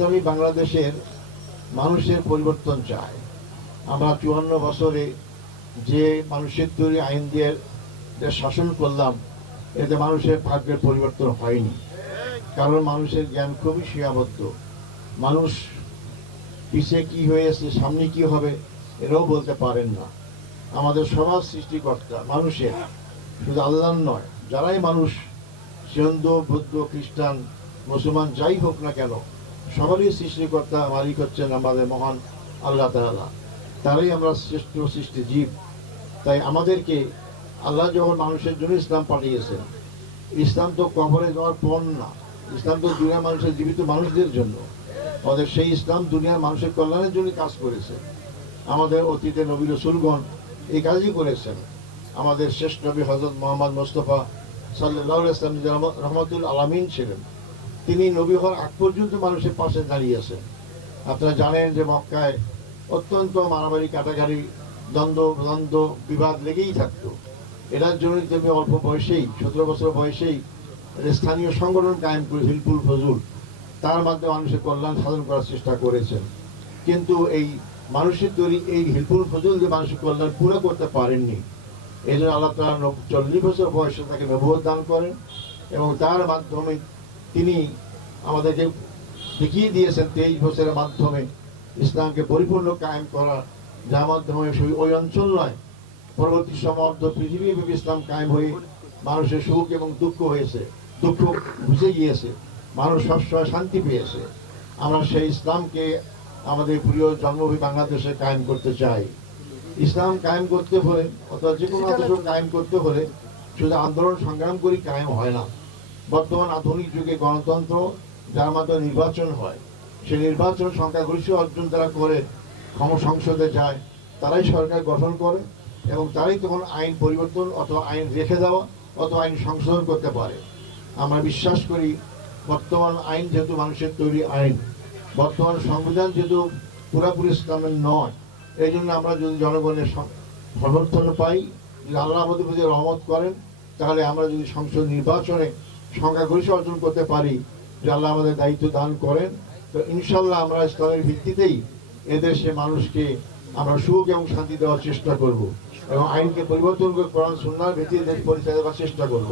ইসলামী বাংলাদেশের মানুষের পরিবর্তন চায়। আমরা ৫৪ বছরে যে মানুষের তৈরি আইন দিয়ে শাসন করলাম, এতে মানুষের ভাগ্যের পরিবর্তন হয়নি। কারণ মানুষের জ্ঞান খুবই সীমাবদ্ধ। মানুষ পিছিয়ে কি হয়েছে, সামনে কি হবে, এরাও বলতে পারেন না। আমাদের সমাজ সৃষ্টিকর্তা মানুষের, শুধু আল্লাহ নয়, যারাই মানুষ, হিন্দু, বৌদ্ধ, খ্রিস্টান, মুসলমান যাই হোক না কেন, সবারই সৃষ্টিকর্তা মালিক হচ্ছেন আমাদের মহান আল্লাহ তাআলা। তারাই আমরা শ্রেষ্ঠ সৃষ্টি জীব। তাই আমাদেরকে আল্লাহ যখন মানুষের জন্য ইসলাম পাঠিয়েছেন, ইসলাম তো কবরে যাওয়ার পণ না, ইসলাম তো দুনিয়ার মানুষের, জীবিত মানুষদের জন্য। আমাদের সেই ইসলাম দুনিয়ার মানুষের কল্যাণের জন্য কাজ করেছে। আমাদের অতীতে নবী রাসূলগণ এই কাজই করেছেন। আমাদের শেষ নবী হযরত মুহাম্মদ মুস্তাফা সাল্লাল্লাহু আলাইহি ওয়াসাল্লাম যে রহমাতুল আলামিন ছিলেন, তিনি নবী হওয়ার আগ পর্যন্ত মানুষের পাশে দাঁড়িয়েছেন। আপনারা জানেন যে মক্কায় অত্যন্ত মারামারি, কাটাকাটি, দ্বন্দ্ব বিবাদ লেগেই থাকতো। এটার জন্য তিনি অল্প বয়সেই, ১৭ বছর বয়সেই স্থানীয় সংগঠন কায়েম করে হিলফুল ফজুল, তার মাধ্যমে মানুষের কল্যাণ সাধন করার চেষ্টা করেছেন। কিন্তু এই মানুষের তৈরি এই হিলফুল ফজুল যে মানুষের কল্যাণ পুরো করতে পারেননি। এই জন্য আল্লাহ তাআলা ৪০ বছর বয়সে তাকে নবুয়ত দান করেন এবং তার মাধ্যমে তিনি আমাদেরকে দেখিয়ে দিয়েছেন ২৩ বছরের মাধ্যমে ইসলামকে পরিপূর্ণ কায়েম করা, যার মাধ্যমে শুধু ওই অঞ্চল নয়, পরবর্তী সমগ্র পৃথিবীব্যাপী ইসলাম কায়েম হয়ে মানুষের সুখ এবং দুঃখ হয়েছে, দুঃখ বুঝে গিয়েছে, মানুষ সবসময় শান্তি পেয়েছে। আমরা সেই ইসলামকে আমাদের প্রিয় জন্মভূমি বাংলাদেশে কায়েম করতে চাই। ইসলাম কায়েম করতে হলে, অথবা যে কোনো আদর্শ কায়েম করতে হলে শুধু আন্দোলন সংগ্রাম করি কায়েম হয় না। বর্তমান আধুনিক যুগে গণতন্ত্র, যার মাধ্যমে নির্বাচন হয়, সেই নির্বাচন সংখ্যাগরিষ্ঠ অর্জন তারা করে সংসদে যায়, তারাই সরকার গঠন করে এবং তারাই তখন আইন পরিবর্তন অথবা আইন রেখে দেওয়া অথবা আইন সংশোধন করতে পারে। আমরা বিশ্বাস করি বর্তমান আইন যেহেতু মানুষের তৈরি আইন, বর্তমান সংবিধান যেহেতু পুরাপুরি ইসলামের নয়, এই জন্য আমরা যদি জনগণের সমর্থন পাই, যদি আল্লাহ আমাদের প্রতি রহমত করেন, তাহলে আমরা যদি সংসদ নির্বাচনে সংখ্যাগরিষ্ঠ অর্জন করতে পারি, যে আল্লাহ আমাদের দায়িত্ব দান করেন, তো ইনশাল্লাহ আমরা ইসলামের ভিত্তিতেই এদেশে মানুষকে আমরা সুখ এবং শান্তি দেওয়ার চেষ্টা করব এবং আইনকে পরিবর্তন করে কোরআন সুন্নাহর ভিত্তিতে দেশ পরিচালনা করার চেষ্টা করব।